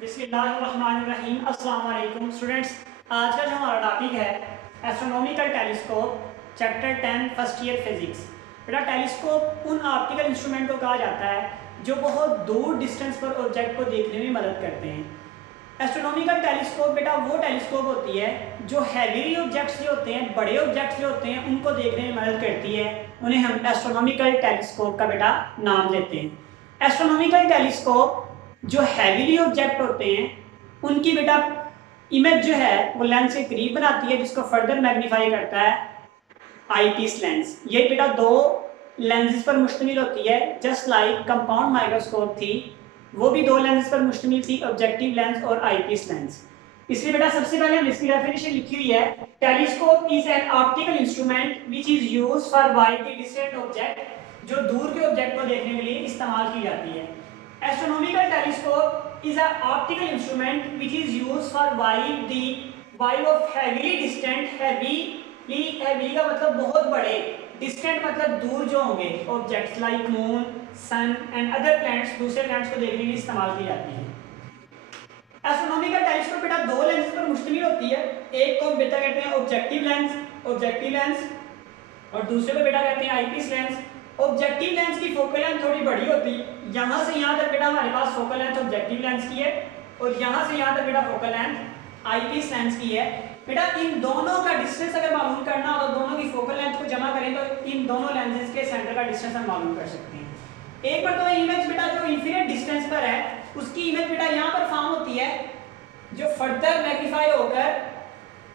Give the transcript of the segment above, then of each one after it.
बिस्मिल्लाहिर्रहमानिर्रहीम। अस्सलाम वालेकुम स्टूडेंट्स। आज का जो हमारा टॉपिक है astronomical telescope, chapter 10 first year physics. बेटा टेलीस्कोप उन ऑप्टिकल इंस्ट्रूमेंट को कहा जाता है जो बहुत दूर डिस्टेंस पर ऑब्जेक्ट को देखने में मदद करते हैं। एस्ट्रोनॉमिकल टेलीस्कोप बेटा वो टेलीस्कोप होती है जो हैवी ऑब्जेक्ट्स जो होते हैं, बड़े ऑब्जेक्ट्स जो होते हैं, उनको देखने में मदद करती है। उन्हें हम एस्ट्रोनॉमिकल टेलीस्कोप का बेटा नाम देते हैं। एस्ट्रोनॉमिकल टेलीस्कोप जो हैवीली ऑब्जेक्ट होते हैं उनकी बेटा इमेज जो है वो लेंस के करीब बनाती है, जिसको फर्दर मैग्नीफाई करता है आईपीस लेंस। ये बेटा दो लेंसेज पर मुश्तमिल होती है, जस्ट लाइक कंपाउंड माइक्रोस्कोप थी, वो भी दो लेंसेज पर मुश्तमिल थी, ऑब्जेक्टिव लेंस और आईपीस लेंस। इसलिए बेटा सबसे पहले हम इसकी डेफिनेशन लिखी हुई है, telescope is an optical instrument which is used for widely distant object, जो दूर के ऑब्जेक्ट को देखने के लिए इस्तेमाल की जाती है। Astronomical telescope is an optical instrument which is used for wide of heavily distant, heavy का मतलब बहुत बड़े, distant मतलब दूर जो होंगे objects like moon, sun and other planets, दूसरे planets को देखने के लिए इस्तेमाल की जाती है। एस्ट्रोनॉमिकल टेलीस्कोप बेटा दो लेंस पर मुश्तमिल होती है, एक को बेटा कहते हैं ऑब्जेक्टिव लेंस और दूसरे को बेटा कहते हैं आईपीस लेंस। ऑब्जेक्टिव लेंस की फोकल लेंथ थोड़ी बड़ी होती है, यहाँ से यहाँ तक बेटा हमारे पास फोकल लेंथ ऑब्जेक्टिव लेंस की है और यहाँ से यहाँ तक बेटा फोकल लेंथ आईपीस लेंस की है। बेटा इन दोनों का डिस्टेंस अगर मालूम करना हो तो दोनों की फोकल लेंथ को जमा करें तो इन दोनों लेंसेज के सेंटर का डिस्टेंस हम मालूम कर सकते हैं। एक बार तो इमेज बेटा जो इन्फिनिट डिस्टेंस पर है उसकी इमेज बेटा यहाँ पर फॉर्म होती है, जो फर्दर मैग्नीफाई होकर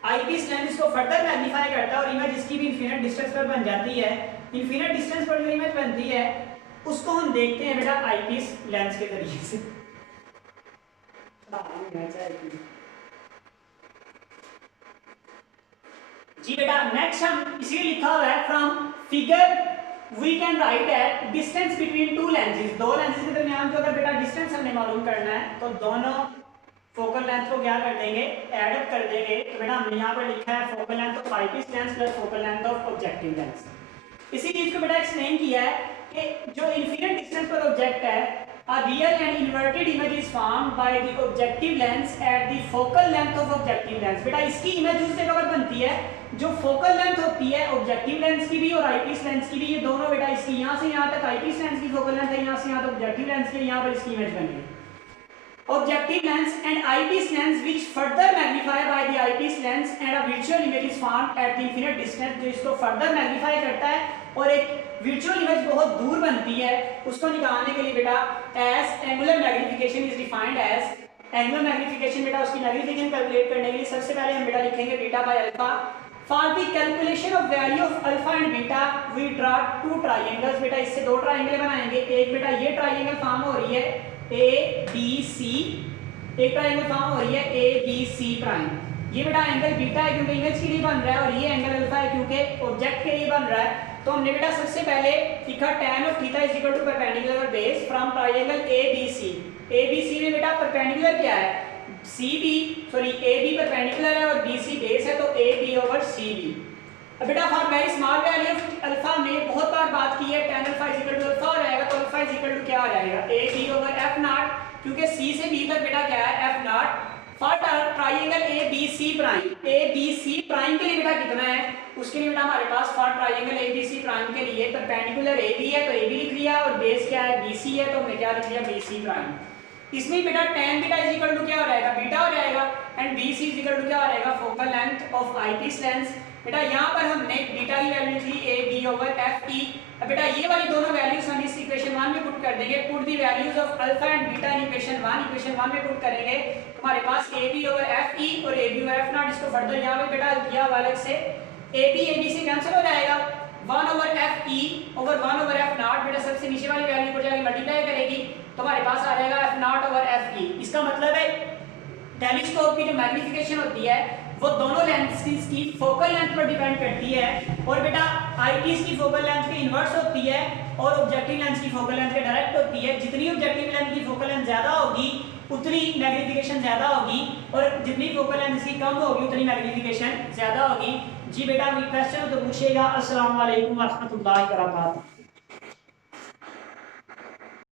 आईपीस लेंस इसको फर्दर मैग्नीफाई करता है और इमेज इसकी भी इन्फिनिट डिस्टेंस पर बन जाती है। इन्फिनिट डिस्टेंस पर जो इमेज बनती है उसको हम देखते हैं बेटा आईपीस लेंस के जरिए से। जी बेटा नेक्स्ट हम इसी लिखा हुआ है, from figure we can write that distance between two lenses, दो लेंसेज के दरमियान जो अगर बेटा डिस्टेंस हमने मालूम करना है तो दोनों फोकल लेंथ को क्या कर देंगे, एड अप कर देंगे। तो बेटा हमने यहाँ पर लिखा है focal length of eyepiece lens plus focal length of objective lens. इसी चीज को बेटा एक्सप्लेन किया है कि जो इन्फिनिट डिस्टेंस पर ऑब्जेक्ट है, a real and inverted image is formed by the objective lens at the focal length of objective lens। बेटा इसकी इमेज उस जगह पर बनती है जो फोकल लेंथ होती है ऑब्जेक्टिव लेंस की भी और आईपीस लेंस की भी, ये दोनों बेटा इसकी यहाँ से यहाँ तक आईपीस लेंस की फोकल लेंथ है, यहाँ से यहाँ तक ऑब्जेक्टिव लेंस की, यहाँ पर इसकी इमेज बन गई। Objective lens and eyepiece lens which further magnify by the eyepiece lens and a virtual image is formed at the infinite distance, जो इसको further magnify करता है और एक virtual image बहुत दूर बनती है, उसको निकालने के लिए बेटा as angular magnification is defined as angular magnification। बेटा उसकी मैग्निफिकेशन कैलकुलेट करने के लिए सबसे पहले हम बेटा लिखेंगे beta by alpha. For the calculation of value of alpha and beta we draw two triangles। बेटा इससे दो ट्राइंगल बनाएंगे, एक बेटा ये ट्राइंगल फॉर्म हो रही है ए बी सी, एक ट्राइंगल फॉर्म हो रही है ए बी सी प्राइम। ये बेटा एंगल बीटा है क्योंकि इमेज के लिए बन रहा है और ये एंगल अल्फा है क्योंकि ऑब्जेक्ट के लिए बन रहा है। तो हमने बेटा सबसे पहले लिखा tan of theta is equal to perpendicular base from triangle A B C. A B C में बेटा परपेंडिकुलर क्या है, C B sorry A B perpendicular है और बी सी बेस है, तो A B over C B. अब बेटा for very small value of alpha में बहुत बार बात की है, tan alpha is equal to alpha हो जाएगा, तो अल्फा इज इक्वल टू क्या हो जाएगा, A B over F naught, क्योंकि सी से बी तक बेटा क्या है F naught. For triangle A B C prime, A B C prime के लिए बेटा कितना है, उसके लिए बेटा हमारे पास for triangle A B C prime के लिए परपेंडिकुलर ए बी है तो ए बी लिख लिया और बेस क्या है बी सी है, तो हमने क्या लिख लिया बी सी प्राइम। इसमें बेटा tan beta is equal to क्या हो जाएगा, बीटा हो जाएगा, and B C is equal to क्या हो जाएगा, focal length of eyepiece lens. बेटा यहाँ पर हमने बीटा की वैल्यू लिखी A B over F E. अब बेटा ये वाली दोनों वैल्यूज हम इस इक्वेशन 1 में पुट कर देंगे, put the values of alpha and beta in equation 1 में पुट करेंगे, हमारे पास A B over F E और A B over F naught, इसको फर्दर यहाँ पे बेटा किया हुआ अलग से, ए बी से कैंसिल हो जाएगा, 1 over F E over 1 over F not, बेटा सबसे नीचे वाली वैल्यू पर जाके मल्टीप्लाई करेगी तो हमारे पास आ जाएगा एफ नॉट ओवर एफ ई। इसका मतलब है टेलीस्कोप की जो मैग्निफिकेशन होती है वो दोनों लेंसेज की फोकल लेंथ पर डिपेंड करती है, और बेटा आईपीस की फोकल लेंथ के इनवर्स होती है और ऑब्जेक्टिव लेंस की फोकल लेंथ के डायरेक्ट होती है। जितनी ऑब्जेक्टिव लेंथ की फोकल लेंथ ज्यादा होगी उतनी मैग्निफिकेशन ज्यादा होगी, और जितनी फोकल लेंथ इसकी कम होगी उतनी मैग्निफिकेशन ज्यादा होगी। जी बेटा कोई क्वेश्चन हो तो पूछिएगा। अस्सलाम वालेकुम व रहमतुल्लाहि व बरकातहू।